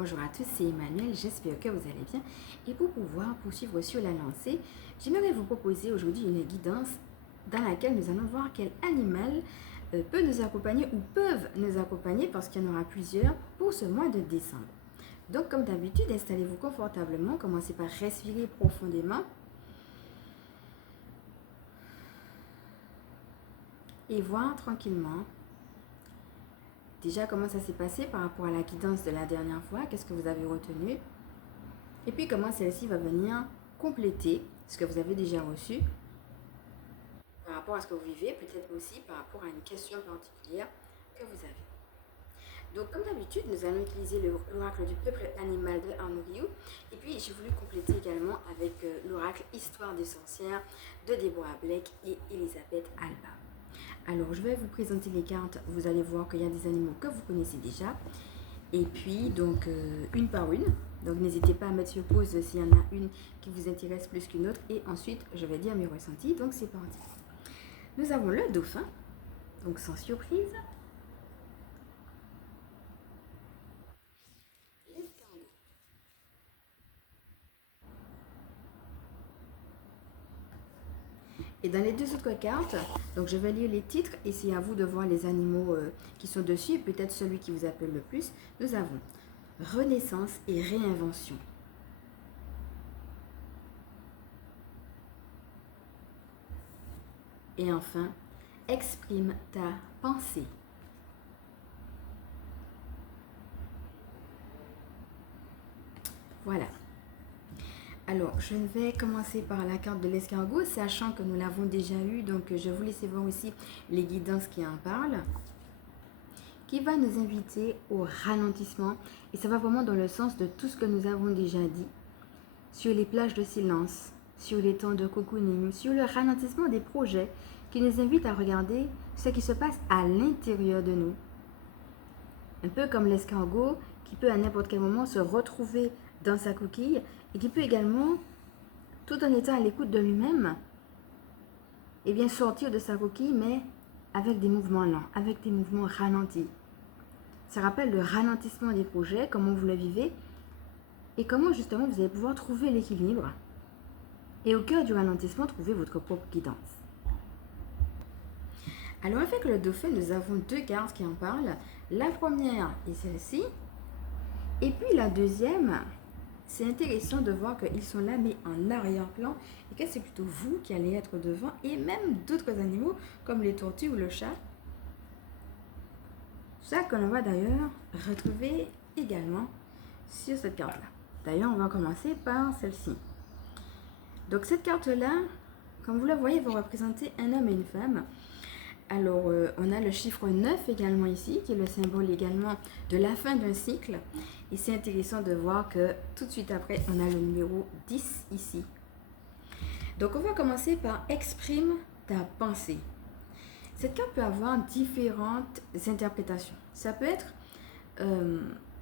Bonjour à tous, c'est Emmanuel, j'espère que vous allez bien. Et pour pouvoir poursuivre sur la lancée, j'aimerais vous proposer aujourd'hui une guidance dans laquelle nous allons voir quel animal peut nous accompagner ou peuvent nous accompagner parce qu'il y en aura plusieurs pour ce mois de décembre. Donc comme d'habitude, installez-vous confortablement, commencez par respirer profondément et voir tranquillement déjà comment ça s'est passé par rapport à la guidance de la dernière fois, qu'est-ce que vous avez retenu, et puis comment celle-ci va venir compléter ce que vous avez déjà reçu par rapport à ce que vous vivez, peut-être aussi par rapport à une question particulière que vous avez. Donc comme d'habitude, nous allons utiliser l'oracle du peuple animal de Arnaud Rioux, et puis j'ai voulu compléter également avec l'oracle Histoire des sorcières de Deborah Blake et Elisabeth Alba. Alors, je vais vous présenter les cartes. Vous allez voir qu'il y a des animaux que vous connaissez déjà. Et puis, donc, une par une. Donc, n'hésitez pas à mettre sur pause s'il y en a une qui vous intéresse plus qu'une autre. Et ensuite, je vais dire mes ressentis. Donc, c'est parti. Nous avons le dauphin. Donc, sans surprise. Et dans les deux autres cartes, donc je vais lire les titres et c'est à vous de voir les animaux qui sont dessus et peut-être celui qui vous appelle le plus. Nous avons Renaissance et Réinvention. Et enfin, Exprime ta pensée. Voilà. Alors, je vais commencer par la carte de l'escargot, sachant que nous l'avons déjà eu, donc je vous laisse voir aussi les guidances qui en parlent, qui va nous inviter au ralentissement, et ça va vraiment dans le sens de tout ce que nous avons déjà dit, sur les plages de silence, sur les temps de cocooning, sur le ralentissement des projets, qui nous invitent à regarder ce qui se passe à l'intérieur de nous. Un peu comme l'escargot, qui peut à n'importe quel moment se retrouver dans sa coquille, et qui peut également, tout en étant à l'écoute de lui-même, et bien sortir de sa coquille, mais avec des mouvements lents, avec des mouvements ralentis. Ça rappelle le ralentissement des projets, comment vous le vivez, et comment justement vous allez pouvoir trouver l'équilibre, et au cœur du ralentissement, trouver votre propre guidance. Alors avec le dauphin, nous avons deux cartes qui en parlent. La première est celle-ci, et puis la deuxième, c'est intéressant de voir qu'ils sont là, mais en arrière-plan, et que c'est plutôt vous qui allez être devant, et même d'autres animaux, comme les tortues ou le chat. Ça que l'on va d'ailleurs retrouver également sur cette carte-là. D'ailleurs, on va commencer par celle-ci. Donc cette carte-là, comme vous la voyez, va représenter un homme et une femme. Alors, on a le chiffre 9 également ici, qui est le symbole également de la fin d'un cycle. Et c'est intéressant de voir que tout de suite après, on a le numéro 10 ici. Donc, on va commencer par exprime ta pensée. Cette carte peut avoir différentes interprétations. Ça peut être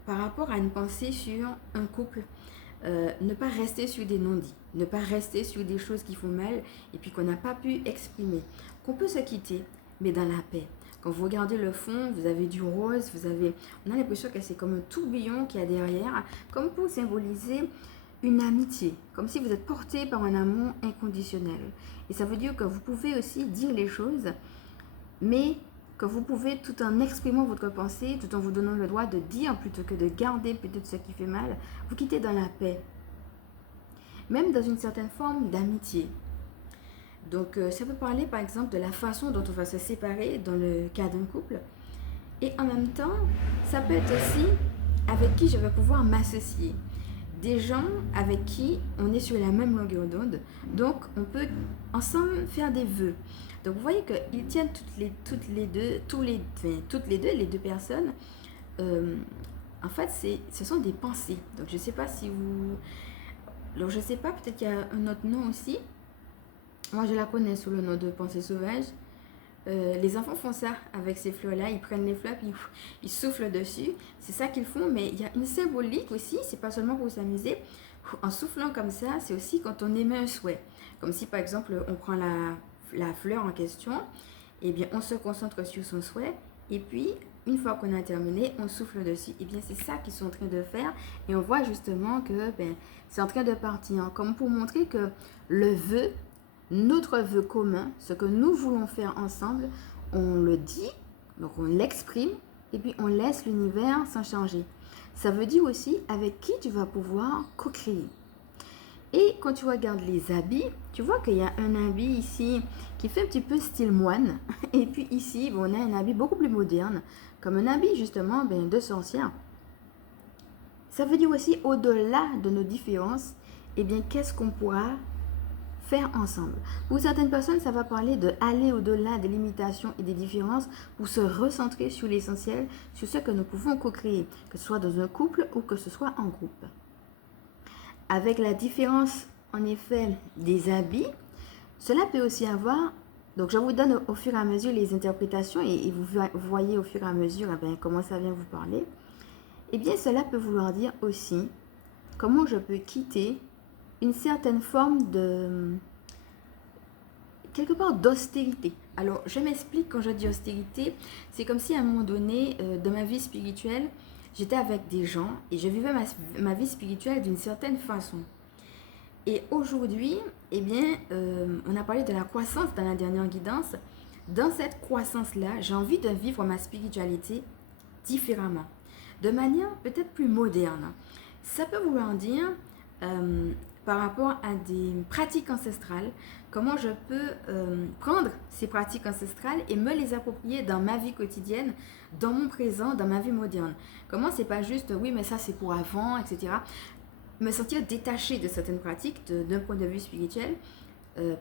par rapport à une pensée sur un couple. Ne pas rester sur des non-dits, ne pas rester sur des choses qui font mal et puis qu'on n'a pas pu exprimer. Qu'on peut se quitter, mais dans la paix. Quand vous regardez le fond, vous avez du rose, on a l'impression que c'est comme un tourbillon qu'il y a derrière, comme pour symboliser une amitié, comme si vous êtes porté par un amour inconditionnel. Et ça veut dire que vous pouvez aussi dire les choses, mais que vous pouvez, tout en exprimant votre pensée, tout en vous donnant le droit de dire plutôt que de garder peut-être ce qui fait mal, vous quittez dans la paix. Même dans une certaine forme d'amitié. Donc, ça peut parler par exemple de la façon dont on va se séparer dans le cas d'un couple. Et en même temps, ça peut être aussi avec qui je vais pouvoir m'associer. Des gens avec qui on est sur la même longueur d'onde. Donc, on peut ensemble faire des vœux. Donc, vous voyez qu'ils tiennent toutes les deux personnes. En fait, ce sont des pensées. Donc, je ne sais pas si vous... Alors, je ne sais pas, peut-être qu'il y a un autre nom aussi. Moi, je la connais sous le nom de pensée sauvage. Les enfants font ça avec ces fleurs-là. Ils prennent les fleurs puis ils soufflent dessus. C'est ça qu'ils font, mais il y a une symbolique aussi. C'est pas seulement pour s'amuser. En soufflant comme ça, c'est aussi quand on émet un souhait. Comme si, par exemple, on prend la fleur en question. Eh bien, on se concentre sur son souhait. Et puis, une fois qu'on a terminé, on souffle dessus. Et bien, c'est ça qu'ils sont en train de faire. Et on voit justement que c'est en train de partir. Comme pour montrer que le vœu, notre vœu commun, ce que nous voulons faire ensemble, on le dit, donc on l'exprime, et puis on laisse l'univers s'en charger. Ça veut dire aussi avec qui tu vas pouvoir co-créer. Et quand tu regardes les habits, tu vois qu'il y a un habit ici qui fait un petit peu style moine. Et puis ici, on a un habit beaucoup plus moderne, comme un habit justement de sorcière. Ça veut dire aussi au-delà de nos différences, eh bien qu'est-ce qu'on pourra faire ensemble. Pour certaines personnes, ça va parler de aller au-delà des limitations et des différences pour se recentrer sur l'essentiel, sur ce que nous pouvons co-créer, que ce soit dans un couple ou que ce soit en groupe. Avec la différence, en effet, des habits, cela peut aussi avoir... Donc, je vous donne au fur et à mesure les interprétations et vous voyez au fur et à mesure comment ça vient vous parler. Eh bien, cela peut vouloir dire aussi comment je peux quitter une certaine forme de... quelque part d'austérité. Alors, je m'explique quand je dis austérité. C'est comme si à un moment donné, dans ma vie spirituelle, j'étais avec des gens et je vivais ma vie spirituelle d'une certaine façon. Et aujourd'hui, eh bien, on a parlé de la croissance dans la dernière guidance. Dans cette croissance-là, j'ai envie de vivre ma spiritualité différemment, de manière peut-être plus moderne. Ça peut vouloir dire, par rapport à des pratiques ancestrales, comment je peux prendre ces pratiques ancestrales et me les approprier dans ma vie quotidienne, dans mon présent, dans ma vie moderne. Comment c'est pas juste, oui, mais ça c'est pour avant, etc. Me sentir détaché de certaines pratiques d'un point de vue spirituel,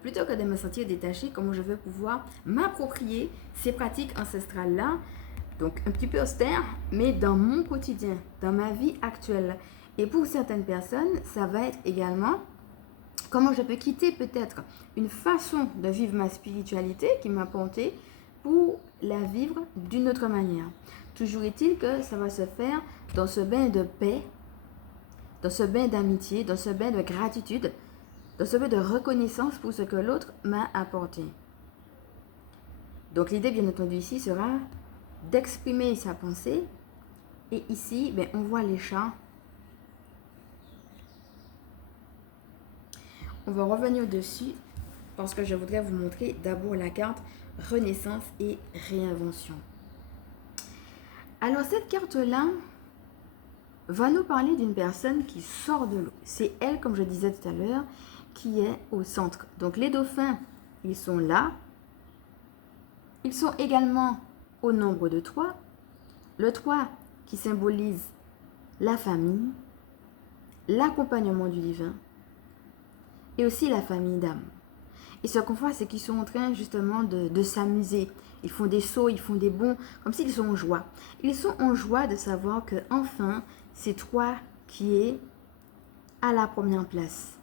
plutôt que de me sentir détaché, comment je vais pouvoir m'approprier ces pratiques ancestrales-là, donc un petit peu austère, mais dans mon quotidien, dans ma vie actuelle. Et pour certaines personnes, ça va être également comment je peux quitter peut-être une façon de vivre ma spiritualité qui m'a porté pour la vivre d'une autre manière. Toujours est-il que ça va se faire dans ce bain de paix, dans ce bain d'amitié, dans ce bain de gratitude, dans ce bain de reconnaissance pour ce que l'autre m'a apporté. Donc l'idée, bien entendu, ici sera d'exprimer sa pensée. Et ici, on voit les chats. On va revenir dessus parce que je voudrais vous montrer d'abord la carte Renaissance et Réinvention. Alors cette carte-là va nous parler d'une personne qui sort de l'eau. C'est elle, comme je disais tout à l'heure, qui est au centre. Donc les dauphins, ils sont là. Ils sont également au nombre de 3. Le 3 qui symbolise la famille, l'accompagnement du divin et aussi la famille d'âme. Et ce qu'on voit, c'est qu'ils sont en train justement de s'amuser. Ils font des sauts, ils font des bonds, comme s'ils sont en joie. Ils sont en joie de savoir que enfin, c'est toi qui es à la première place.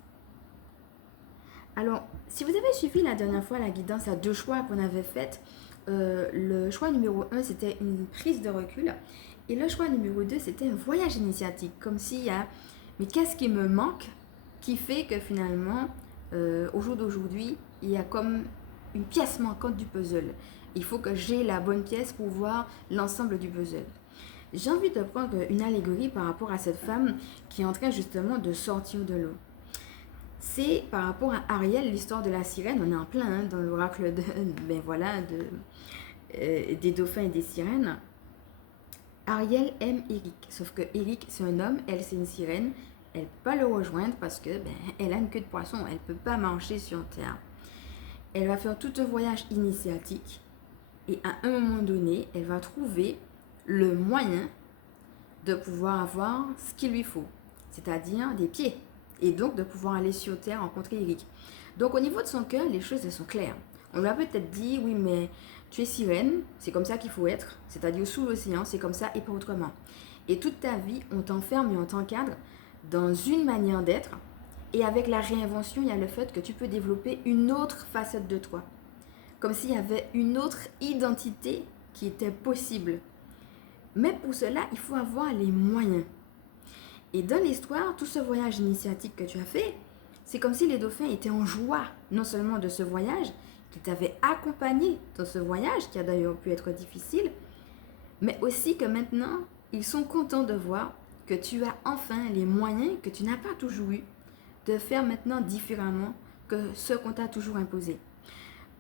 Alors, si vous avez suivi la dernière fois la guidance à 2 choix qu'on avait faite, le choix numéro 1, c'était une prise de recul. Et le choix numéro 2, c'était un voyage initiatique. Comme s'il y a, mais qu'est-ce qui me manque qui fait que finalement, au jour d'aujourd'hui, il y a comme une pièce manquante du puzzle. Il faut que j'ai la bonne pièce pour voir l'ensemble du puzzle. J'ai envie de prendre une allégorie par rapport à cette femme qui est en train justement de sortir de l'eau. C'est par rapport à Ariel, l'histoire de la sirène. On est en plein dans l'oracle des dauphins et des sirènes. Ariel aime Eric, sauf que Eric c'est un homme, elle c'est une sirène. Elle ne peut pas le rejoindre parce que elle a une queue de poisson, elle ne peut pas marcher sur terre. Elle va faire tout un voyage initiatique et à un moment donné, elle va trouver le moyen de pouvoir avoir ce qu'il lui faut, c'est-à-dire des pieds, et donc de pouvoir aller sur terre rencontrer Eric. Donc au niveau de son cœur, les choses elles sont claires. On lui a peut-être dit, oui mais tu es sirène, c'est comme ça qu'il faut être, c'est-à-dire sous l'océan, c'est comme ça et pas autrement. Et toute ta vie, on t'enferme et on t'encadre dans une manière d'être, et avec la réinvention, il y a le fait que tu peux développer une autre facette de toi, comme s'il y avait une autre identité qui était possible. Mais pour cela, il faut avoir les moyens. Et dans l'histoire, tout ce voyage initiatique que tu as fait, c'est comme si les dauphins étaient en joie, non seulement de ce voyage, qu'ils t'avaient accompagné dans ce voyage, qui a d'ailleurs pu être difficile, mais aussi que maintenant, ils sont contents de voir que tu as enfin les moyens que tu n'as pas toujours eu de faire maintenant différemment que ce qu'on t'a toujours imposé.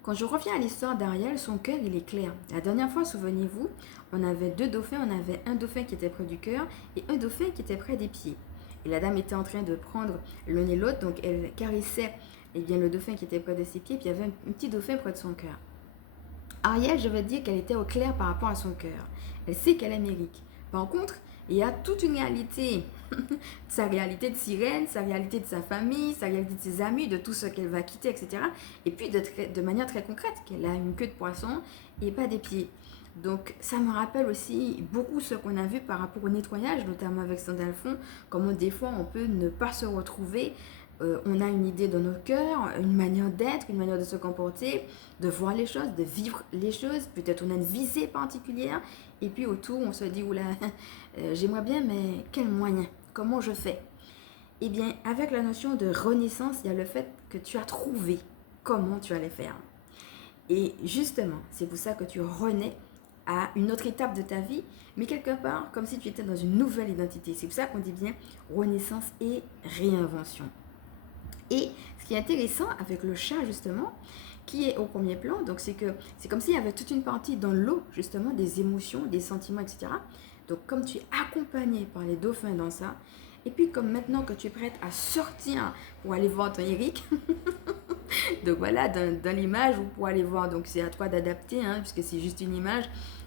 Quand je reviens à l'histoire d'Ariel, son cœur, il est clair. La dernière fois, souvenez-vous, on avait deux dauphins. On avait un dauphin qui était près du cœur et un dauphin qui était près des pieds. Et la dame était en train de prendre l'un et l'autre, donc elle caressait le dauphin qui était près de ses pieds, puis il y avait un petit dauphin près de son cœur. Ariel, je veux dire qu'elle était au clair par rapport à son cœur. Elle sait qu'elle est Mérique. Par contre, il y a toute une réalité. Sa réalité de sirène, sa réalité de sa famille, sa réalité de ses amis, de tout ce qu'elle va quitter, etc. Et puis de manière très concrète, qu'elle a une queue de poisson et pas des pieds. Donc ça me rappelle aussi beaucoup ce qu'on a vu par rapport au nettoyage, notamment avec Sandalphon, comment des fois on peut ne pas se retrouver. On a une idée dans notre cœur, une manière d'être, une manière de se comporter, de voir les choses, de vivre les choses. Peut-être on a une visée particulière. Et puis autour, on se dit, oula, j'aimerais bien, mais quel moyen? Comment je fais? Eh bien, avec la notion de renaissance, il y a le fait que tu as trouvé comment tu allais faire. Et justement, c'est pour ça que tu renais à une autre étape de ta vie, mais quelque part, comme si tu étais dans une nouvelle identité. C'est pour ça qu'on dit bien renaissance et réinvention. Et ce qui est intéressant avec le chat, justement, qui est au premier plan, donc c'est que c'est comme s'il y avait toute une partie dans l'eau, justement, des émotions, des sentiments, etc. Donc, comme tu es accompagné par les dauphins dans ça, et puis comme maintenant que tu es prête à sortir pour aller voir ton Eric, donc voilà, dans l'image, ou pour aller voir, donc c'est à toi d'adapter, hein, puisque c'est juste une image.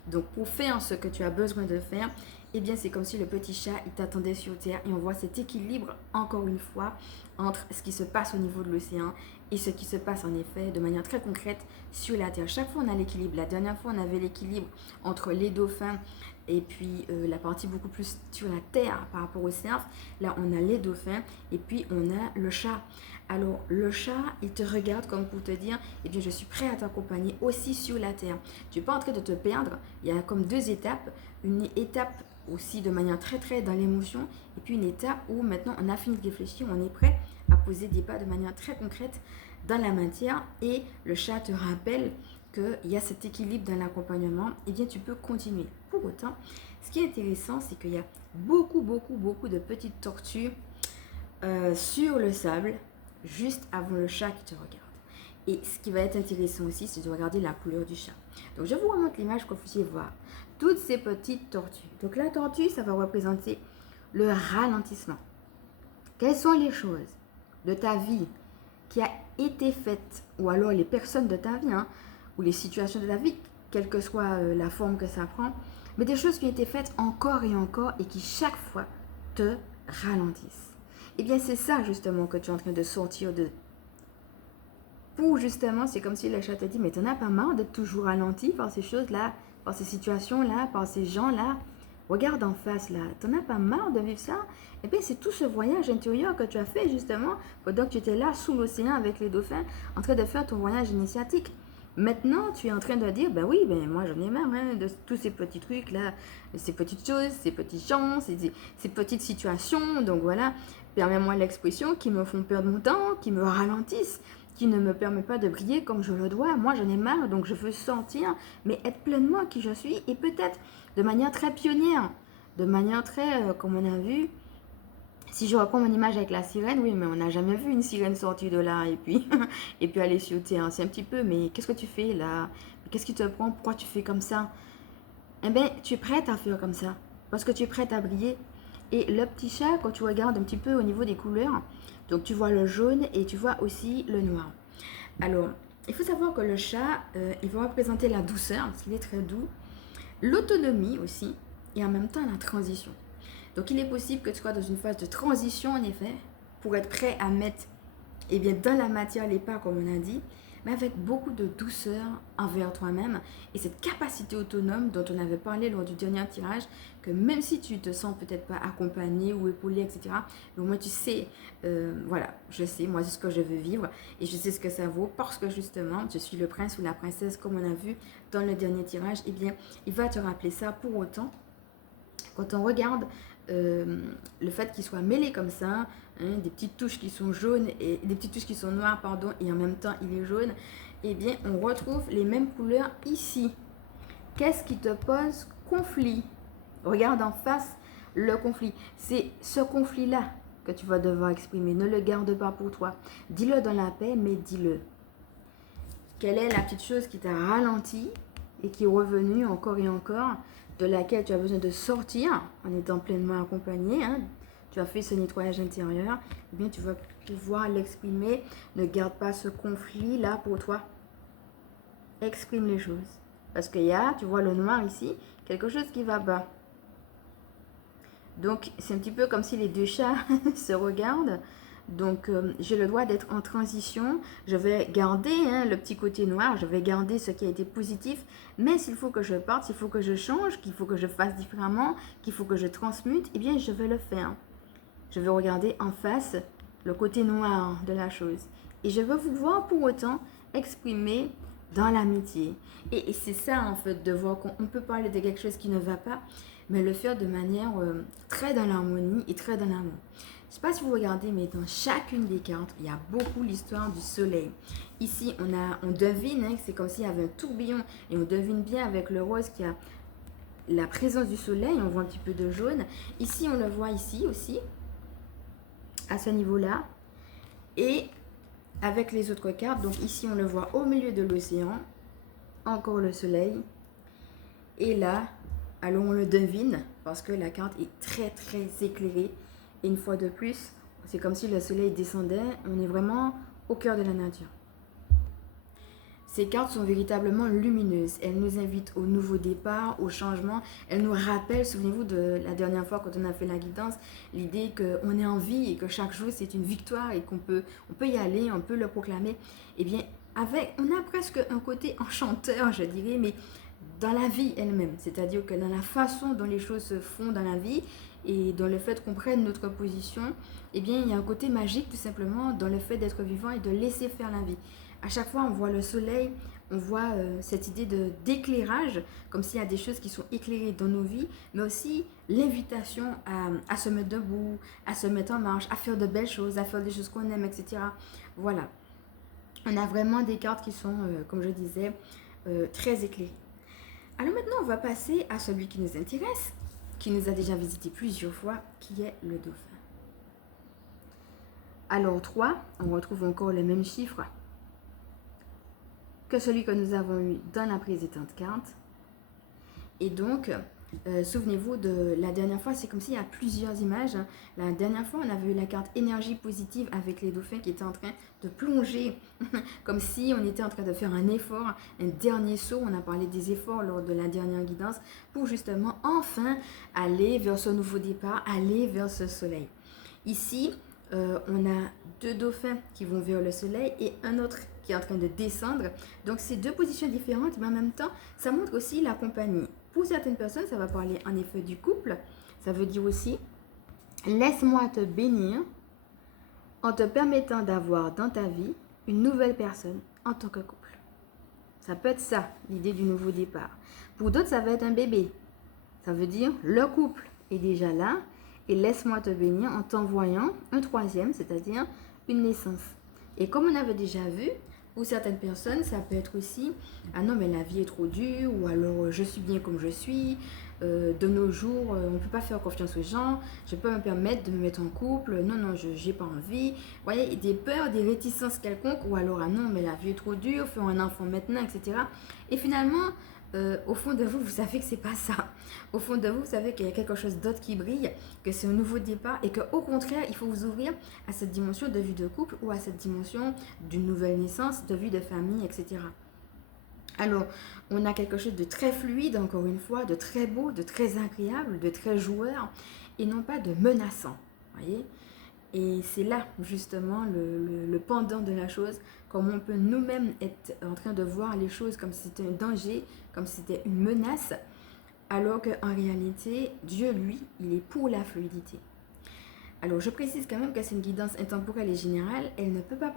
Donc pour faire ce que tu as besoin de faire, eh bien c'est comme si le petit chat, il t'attendait sur terre, et on voit cet équilibre, encore une fois, entre ce qui se passe au niveau de l'océan et ce qui se passe en effet de manière très concrète sur la terre. Chaque fois on a l'équilibre. La dernière fois on avait l'équilibre entre les dauphins et puis la partie beaucoup plus sur la terre par rapport au surf. Là on a les dauphins et puis on a le chat. Alors le chat, il te regarde comme pour te dire, eh bien je suis prêt à t'accompagner aussi sur la terre. Tu n'es pas en train de te perdre. Il y a comme deux étapes. Une étape aussi de manière très très dans l'émotion et puis une étape où maintenant on a fini de réfléchir, on est prêt à poser des pas de manière très concrète dans la matière et le chat te rappelle qu'il y a cet équilibre dans l'accompagnement, et bien tu peux continuer. Pour autant, ce qui est intéressant, c'est qu'il y a beaucoup de petites tortues sur le sable juste avant le chat qui te regarde. Et ce qui va être intéressant aussi, c'est de regarder la couleur du chat. Donc je vous remonte l'image pour que vous puissiez voir toutes ces petites tortues. Donc la tortue, ça va représenter le ralentissement. Quelles sont les choses de ta vie qui a été faite, ou alors les personnes de ta vie, hein, ou les situations de ta vie, quelle que soit la forme que ça prend, mais des choses qui ont été faites encore et encore et qui chaque fois te ralentissent. Eh bien c'est ça justement que tu es en train de sortir de. Pour justement, c'est comme si le chat te dit, mais t'en as pas marre d'être toujours ralenti par ces choses-là, par ces situations-là, par ces gens-là. Regarde en face là, t'en as pas marre de vivre ça? Et bien c'est tout ce voyage intérieur que tu as fait justement pendant que tu étais là sous l'océan avec les dauphins en train de faire ton voyage initiatique. Maintenant tu es en train de dire, ben oui, ben moi j'en ai marre hein, de tous ces petits trucs là, ces petites choses, ces petits gens, ces petites situations, donc voilà, permets-moi l'expression, qui me font perdre mon temps, qui me ralentissent, qui ne me permet pas de briller comme je le dois. Moi, j'en ai marre, donc je veux sortir, mais être pleinement qui je suis, et peut-être de manière très pionnière, de manière très, comme on a vu, si je reprends mon image avec la sirène, oui, mais on n'a jamais vu une sirène sortir de là, et puis, et puis aller sur terre. C'est un petit peu, mais qu'est-ce que tu fais là? Qu'est-ce qui te prend? Pourquoi tu fais comme ça? Eh bien, tu es prête à faire comme ça, parce que tu es prête à briller. Et le petit chat, quand tu regardes un petit peu au niveau des couleurs, donc tu vois le jaune et tu vois aussi le noir. Alors, il faut savoir que le chat, il va représenter la douceur, parce qu'il est très doux, l'autonomie aussi, et en même temps la transition. Donc il est possible que tu sois dans une phase de transition, en effet, pour être prêt à mettre dans la matière les pas, comme on a dit, mais avec beaucoup de douceur envers toi-même et cette capacité autonome dont on avait parlé lors du dernier tirage, que même si tu te sens peut-être pas accompagné ou épaulé, etc., mais au moins tu sais, voilà, je sais, moi c'est ce que je veux vivre et je sais ce que ça vaut parce que justement, je suis le prince ou la princesse comme on a vu dans le dernier tirage, il va te rappeler ça. Pour autant, quand on regarde le fait qu'il soit mêlé comme ça, hein, des petites touches qui sont jaunes et des petites touches qui sont noires, pardon, et en même temps il est jaune, on retrouve les mêmes couleurs ici. Qu'est-ce qui te pose conflit. Regarde en face le conflit. C'est ce conflit-là que tu vas devoir exprimer. Ne le garde pas pour toi. Dis-le dans la paix, mais dis-le. Quelle est la petite chose qui t'a ralenti et qui est revenue encore et encore, de laquelle tu as besoin de sortir en étant pleinement accompagné, hein? Tu as fait ce nettoyage intérieur, eh bien tu vas pouvoir l'exprimer. Ne garde pas ce conflit-là pour toi. Exprime les choses. Parce qu'il y a, tu vois le noir ici, quelque chose qui va bas. Donc, c'est un petit peu comme si les deux chats se regardent. Donc, j'ai le droit d'être en transition. Je vais garder le petit côté noir. Je vais garder ce qui a été positif. Mais s'il faut que je parte, s'il faut que je change, qu'il faut que je fasse différemment, qu'il faut que je transmute, eh bien, je vais le faire. Je vais regarder en face le côté noir de la chose. Et je veux vous voir pour autant exprimer dans l'amitié. Et c'est ça, en fait, de voir qu'on peut parler de quelque chose qui ne va pas, mais le faire de manière très dans l'harmonie et très dans l'amour. Je ne sais pas si vous regardez, mais dans chacune des cartes, il y a beaucoup l'histoire du soleil. Ici, on devine que c'est comme s'il y avait un tourbillon, et on devine bien avec le rose qu'il y a la présence du soleil, on voit un petit peu de jaune. Ici, on le voit ici aussi, à ce niveau-là. Et avec les autres cartes, donc ici, on le voit au milieu de l'océan, encore le soleil. Et là, alors on le devine, parce que la carte est très très éclairée. Et une fois de plus, c'est comme si le soleil descendait. On est vraiment au cœur de la nature. Ces cartes sont véritablement lumineuses. Elles nous invitent au nouveau départ, au changement. Elles nous rappellent, souvenez-vous de la dernière fois quand on a fait la guidance, l'idée qu'on est en vie et que chaque jour c'est une victoire et qu'on peut y aller, on peut le proclamer. Eh bien, on a presque un côté enchanteur, je dirais, mais dans la vie elle-même. C'est-à-dire que dans la façon dont les choses se font dans la vie et dans le fait qu'on prenne notre position, eh bien, il y a un côté magique tout simplement dans le fait d'être vivant et de laisser faire la vie. À chaque fois, on voit le soleil, on voit cette idée d'éclairage, comme s'il y a des choses qui sont éclairées dans nos vies, mais aussi l'invitation à se mettre debout, à se mettre en marche, à faire de belles choses, à faire des choses qu'on aime, etc. Voilà. On a vraiment des cartes qui sont, comme je disais, très éclairées. Alors maintenant, on va passer à celui qui nous intéresse, qui nous a déjà visité plusieurs fois, qui est le dauphin. Alors 3, on retrouve encore les mêmes chiffres que celui que nous avons eu dans la précédente carte. Et donc, souvenez-vous de la dernière fois, c'est comme s'il y a plusieurs images. La dernière fois, on avait eu la carte énergie positive avec les dauphins qui étaient en train de plonger, comme si on était en train de faire un effort, un dernier saut. On a parlé des efforts lors de la dernière guidance pour justement enfin aller vers ce nouveau départ, aller vers ce soleil. Ici, on a 2 dauphins qui vont vers le soleil et un autre qui est en train de descendre. Donc, c'est 2 positions différentes, mais en même temps, ça montre aussi la compagnie. Pour certaines personnes, ça va parler en effet du couple. Ça veut dire aussi, laisse-moi te bénir en te permettant d'avoir dans ta vie une nouvelle personne en tant que couple. Ça peut être ça, l'idée du nouveau départ. Pour d'autres, ça va être un bébé. Ça veut dire, le couple est déjà là et laisse-moi te bénir en t'envoyant un 3e, c'est-à-dire une naissance. Et comme on avait déjà vu, pour certaines personnes, ça peut être aussi « Ah non, mais la vie est trop dure » ou alors « Je suis bien comme je suis ». De nos jours, on ne peut pas faire confiance aux gens. Je peux me permettre de me mettre en couple. Non, non, je n'ai pas envie. Vous voyez, des peurs, des réticences quelconques. Ou alors, ah non, mais la vie est trop dure, faire un enfant maintenant, etc. Et finalement, au fond de vous, vous savez que c'est pas ça. Au fond de vous, vous savez qu'il y a quelque chose d'autre qui brille, que c'est un nouveau départ et qu'au contraire, il faut vous ouvrir à cette dimension de vie de couple ou à cette dimension d'une nouvelle naissance, de vie de famille, etc. Alors, on a quelque chose de très fluide, encore une fois, de très beau, de très agréable, de très joueur, et non pas de menaçant, voyez. Et c'est là, justement, le pendant de la chose, comme on peut nous-mêmes être en train de voir les choses comme si c'était un danger, comme si c'était une menace, alors qu'en réalité, Dieu, lui, il est pour la fluidité. Alors, je précise quand même que c'est une guidance intemporelle et générale. Elle ne peut pas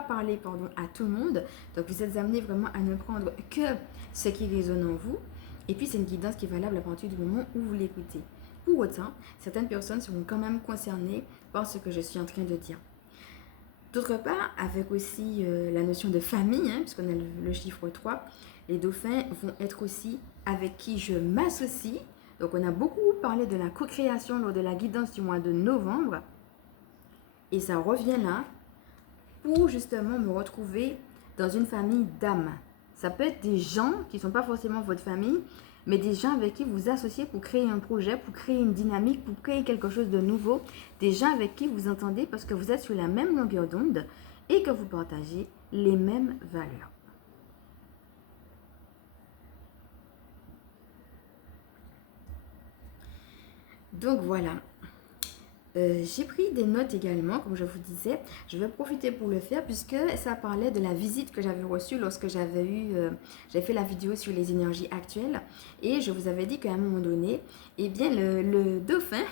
parler à tout le monde. Donc, vous êtes amenés vraiment à ne prendre que ce qui résonne en vous. Et puis, c'est une guidance qui est valable à partir du moment où vous l'écoutez. Pour autant, certaines personnes seront quand même concernées par ce que je suis en train de dire. D'autre part, avec aussi la notion de famille, puisqu'on a le chiffre 3, les dauphins vont être aussi avec qui je m'associe. Donc, on a beaucoup parlé de la co-création lors de la guidance du mois de novembre. Et ça revient là pour justement me retrouver dans une famille d'âmes. Ça peut être des gens qui ne sont pas forcément votre famille, mais des gens avec qui vous associez pour créer un projet, pour créer une dynamique, pour créer quelque chose de nouveau. Des gens avec qui vous entendez parce que vous êtes sur la même longueur d'onde et que vous partagez les mêmes valeurs. Donc voilà. J'ai pris des notes également, comme je vous disais. Je vais profiter pour le faire puisque ça parlait de la visite que j'avais reçue lorsque j'ai fait la vidéo sur les énergies actuelles. Et je vous avais dit qu'à un moment donné, eh bien, le dauphin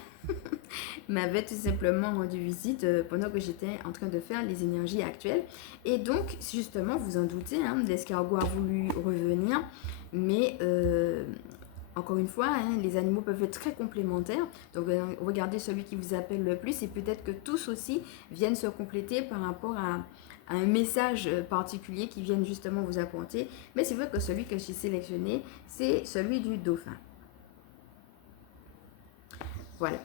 m'avait tout simplement rendu visite pendant que j'étais en train de faire les énergies actuelles. Et donc, justement, vous en doutez, hein, l'escargot a voulu revenir, mais encore une fois, hein, les animaux peuvent être très complémentaires. Donc, regardez celui qui vous appelle le plus et peut-être que tous aussi viennent se compléter par rapport à un message particulier qui viennent justement vous apporter. Mais c'est vrai que celui que j'ai sélectionné, c'est celui du dauphin. Voilà.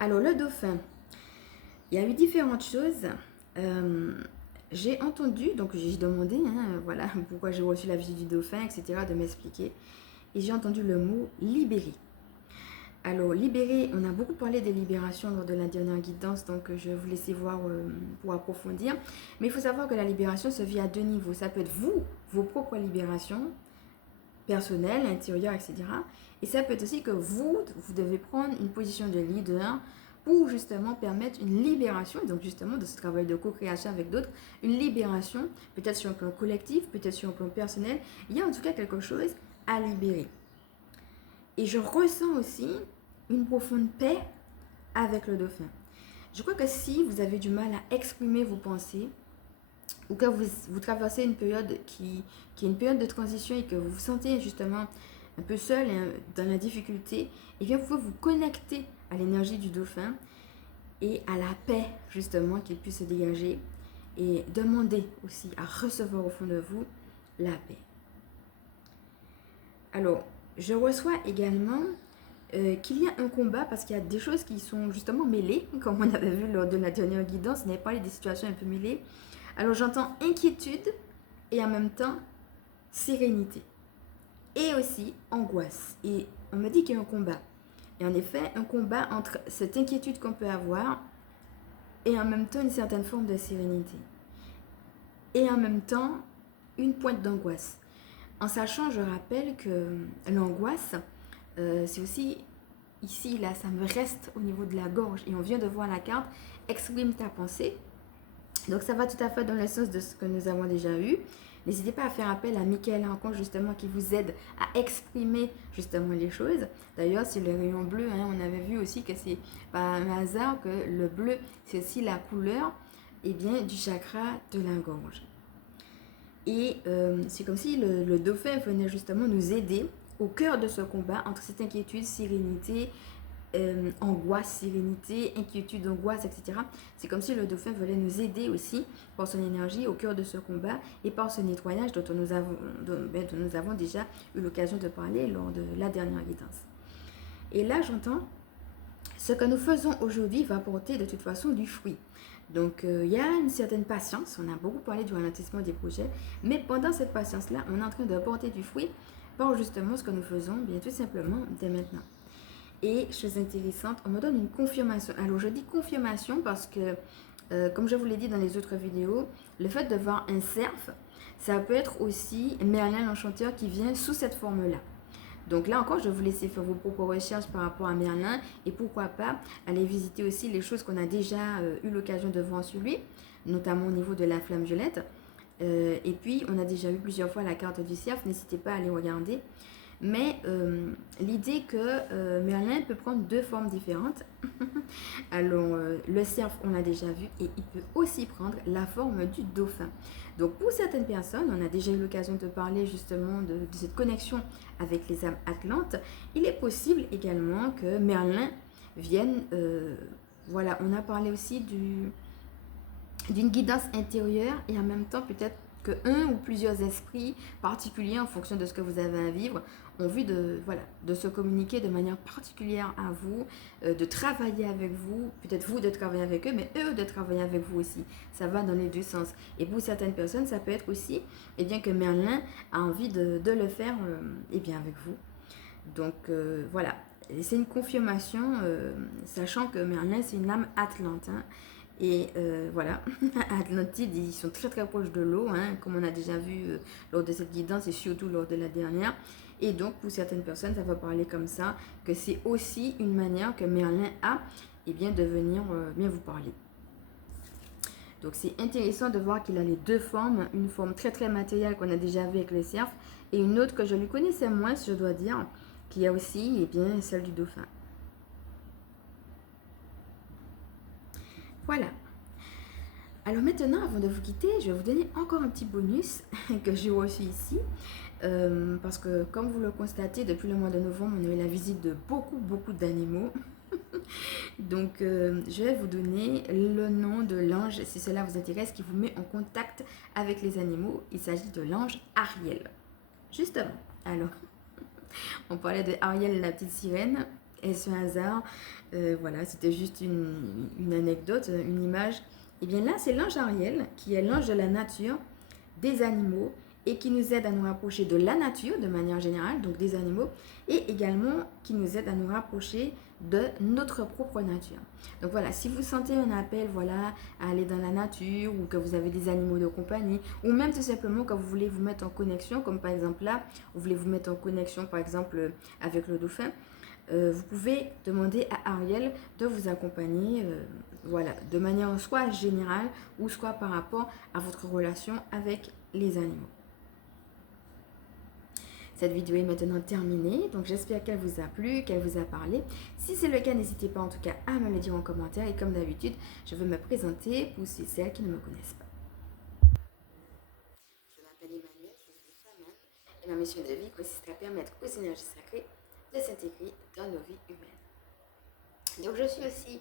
Alors, le dauphin, il y a eu différentes choses. J'ai entendu, donc j'ai demandé, hein, voilà, pourquoi j'ai reçu la visite du dauphin, etc., de m'expliquer. Et j'ai entendu le mot libérer. Alors, libérer, on a beaucoup parlé des libérations lors de la dernière guidance, donc je vais vous laisser voir pour approfondir. Mais il faut savoir que la libération se vit à deux niveaux. Ça peut être vous, vos propres libérations, personnelles, intérieures, etc. Et ça peut être aussi que vous devez prendre une position de leader pour justement permettre une libération, et donc justement de ce travail de co-création avec d'autres, une libération, peut-être sur un plan collectif, peut-être sur un plan personnel. Il y a en tout cas quelque chose à libérer. Et je ressens aussi une profonde paix avec le dauphin. Je crois que si vous avez du mal à exprimer vos pensées, ou que vous traversez une période qui est une période de transition et que vous vous sentez justement un peu seul dans la difficulté, et bien vous pouvez vous connecter à l'énergie du dauphin et à la paix justement qu'il puisse se dégager et demander aussi à recevoir au fond de vous la paix. Alors, je reçois également qu'il y a un combat parce qu'il y a des choses qui sont justement mêlées, comme on avait vu lors de la dernière guidance, on avait parlé des situations un peu mêlées. Alors j'entends inquiétude et en même temps sérénité. Et aussi angoisse. Et on me dit qu'il y a un combat. Et en effet, un combat entre cette inquiétude qu'on peut avoir et en même temps une certaine forme de sérénité. Et en même temps, une pointe d'angoisse. En sachant, je rappelle que l'angoisse, c'est aussi ici, là, ça me reste au niveau de la gorge. Et on vient de voir la carte, exprime ta pensée. Donc ça va tout à fait dans le sens de ce que nous avons déjà eu. N'hésitez pas à faire appel à Michael Rencontre justement qui vous aide à exprimer justement les choses. D'ailleurs, sur le rayon bleu, hein, on avait vu aussi que c'est pas un hasard que le bleu, c'est aussi la couleur du chakra de la gorge. Et c'est comme si le dauphin venait justement nous aider au cœur de ce combat entre cette inquiétude, sérénité, angoisse, sérénité, inquiétude, angoisse, etc. C'est comme si le dauphin voulait nous aider aussi par son énergie au cœur de ce combat et par ce nettoyage dont nous avons déjà eu l'occasion de parler lors de la dernière guidance. Et là, j'entends, ce que nous faisons aujourd'hui va apporter de toute façon du fruit. Donc, il y a une certaine patience. On a beaucoup parlé du ralentissement des projets. Mais pendant cette patience-là, on est en train d'apporter du fruit par justement ce que nous faisons, bien tout simplement, dès maintenant. Et, chose intéressante, on me donne une confirmation. Alors, je dis confirmation parce que, comme je vous l'ai dit dans les autres vidéos, le fait de voir un cerf, ça peut être aussi Merlin l'Enchanteur qui vient sous cette forme-là. Donc là encore, je vais vous laisser faire vos propres recherches par rapport à Merlin et pourquoi pas aller visiter aussi les choses qu'on a déjà eu l'occasion de voir sur lui, notamment au niveau de la flamme violette. Et puis, on a déjà vu plusieurs fois la carte du cerf, n'hésitez pas à aller regarder. Mais l'idée que Merlin peut prendre deux formes différentes. Alors, le cerf, on l'a déjà vu, et il peut aussi prendre la forme du dauphin. Donc, pour certaines personnes, on a déjà eu l'occasion de parler justement de cette connexion avec les âmes atlantes. Il est possible également que Merlin vienne, voilà, on a parlé aussi d'une guidance intérieure et en même temps peut-être que un ou plusieurs esprits particuliers en fonction de ce que vous avez à vivre ont vu de se communiquer de manière particulière à vous, de travailler avec vous, peut-être vous de travailler avec eux, mais eux de travailler avec vous aussi. Ça va dans les deux sens. Et pour certaines personnes, ça peut être aussi bien que Merlin a envie de le faire bien avec vous. Donc voilà, c'est une confirmation, sachant que Merlin c'est une âme atlante. Hein. Et voilà, Atlantide, ils sont très très proches de l'eau, hein, comme on a déjà vu lors de cette guidance et surtout lors de la dernière. Et donc pour certaines personnes, ça va parler comme ça, que c'est aussi une manière que Merlin a de venir bien vous parler. Donc c'est intéressant de voir qu'il a les deux formes, une forme très très matérielle qu'on a déjà vue avec les cerfs et une autre que je lui connaissais moins, je dois dire, qui a aussi celle du dauphin. Voilà. Alors maintenant, avant de vous quitter, je vais vous donner encore un petit bonus que j'ai reçu ici. Parce que comme vous le constatez, depuis le mois de novembre, on a eu la visite de beaucoup d'animaux. Donc, je vais vous donner le nom de l'ange, si cela vous intéresse, qui vous met en contact avec les animaux. Il s'agit de l'ange Ariel. Justement, alors, on parlait de Ariel, la petite sirène. Est-ce un hasard? Voilà, c'était juste une anecdote, une image. Et bien là, c'est l'ange Ariel, qui est l'ange de la nature, des animaux, et qui nous aide à nous rapprocher de la nature de manière générale, donc des animaux, et également qui nous aide à nous rapprocher de notre propre nature. Donc voilà, si vous sentez un appel, voilà, à aller dans la nature, ou que vous avez des animaux de compagnie, ou même tout simplement que vous voulez vous mettre en connexion, comme par exemple là, vous voulez vous mettre en connexion par exemple avec le dauphin, vous pouvez demander à Ariel de vous accompagner, voilà, de manière soit générale ou soit par rapport à votre relation avec les animaux. Cette vidéo est maintenant terminée, donc j'espère qu'elle vous a plu, qu'elle vous a parlé. Si c'est le cas, n'hésitez pas en tout cas à me le dire en commentaire. Et comme d'habitude, je vais me présenter pour ceux et celles qui ne me connaissent pas. Je m'appelle Emmanuel, je suis chaman et ma mission de vie consiste à permettre aux énergies sacrées de s'intégrer dans nos vies humaines. Donc je suis aussi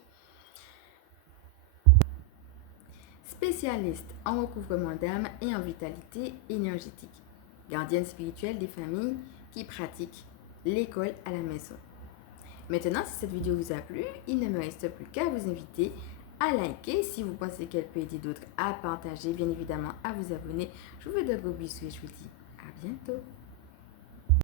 spécialiste en recouvrement d'âme et en vitalité énergétique. Gardienne spirituelle des familles qui pratiquent l'école à la maison. Maintenant, si cette vidéo vous a plu, il ne me reste plus qu'à vous inviter à liker si vous pensez qu'elle peut aider d'autres, à partager, bien évidemment à vous abonner. Je vous fais de gros bisous et je vous dis à bientôt.